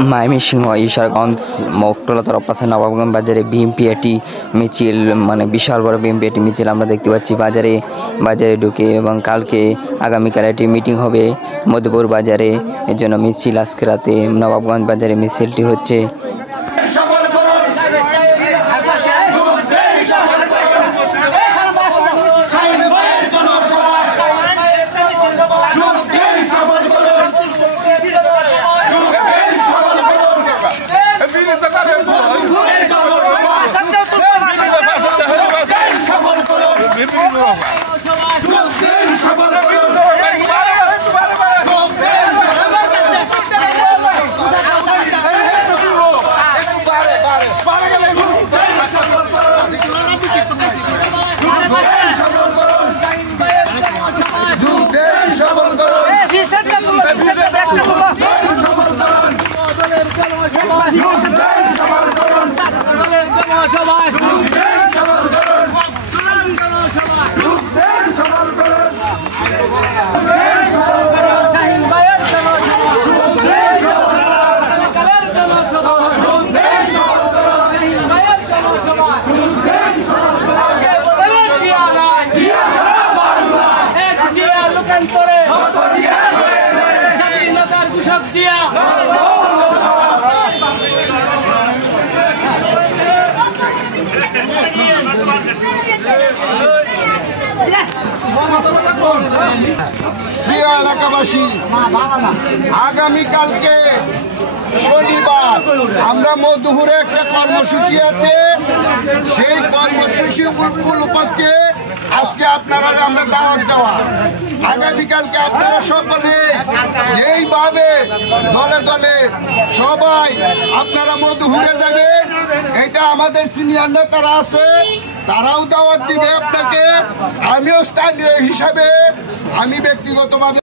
ময়মনসিংহ ঈশ্বরগঞ্জ মগটলা তরফপাশে নবাবগঞ্জ বাজারে বিএমপিআরটি মিছিল, মানে বিশাল বড় বিএমপিআরটি মিছিল আমরা দেখতে পাচ্ছি বাজারে ঢুকে। এবং কালকে আগামীকাল একটি মিটিং হবে মধুপুর বাজারে, এর জন্য মিছিল আজকে রাতে নবাবগঞ্জ বাজারে মিছিলটি হচ্ছে। প্রিয় এলাকাবাসী, আগামীকালকে শনিবার আমরা মধুপুরে একটা কর্মসূচি আছে। সেই কর্মসূচি উপলক্ষে আজকে আপনারা আমরা দাওয়াত দেওয়া। আগামীকালকে আপনারা সকলে এইভাবে দলে দলে সবাই আপনারা মধুপুরে যাবেন। এটা আমাদের সিনিয়র নেতারা আছে, তারাও দাওয়াত দিবে আপনাকে। আমিও স্থানীয় হিসাবে আমি ব্যক্তিগতভাবে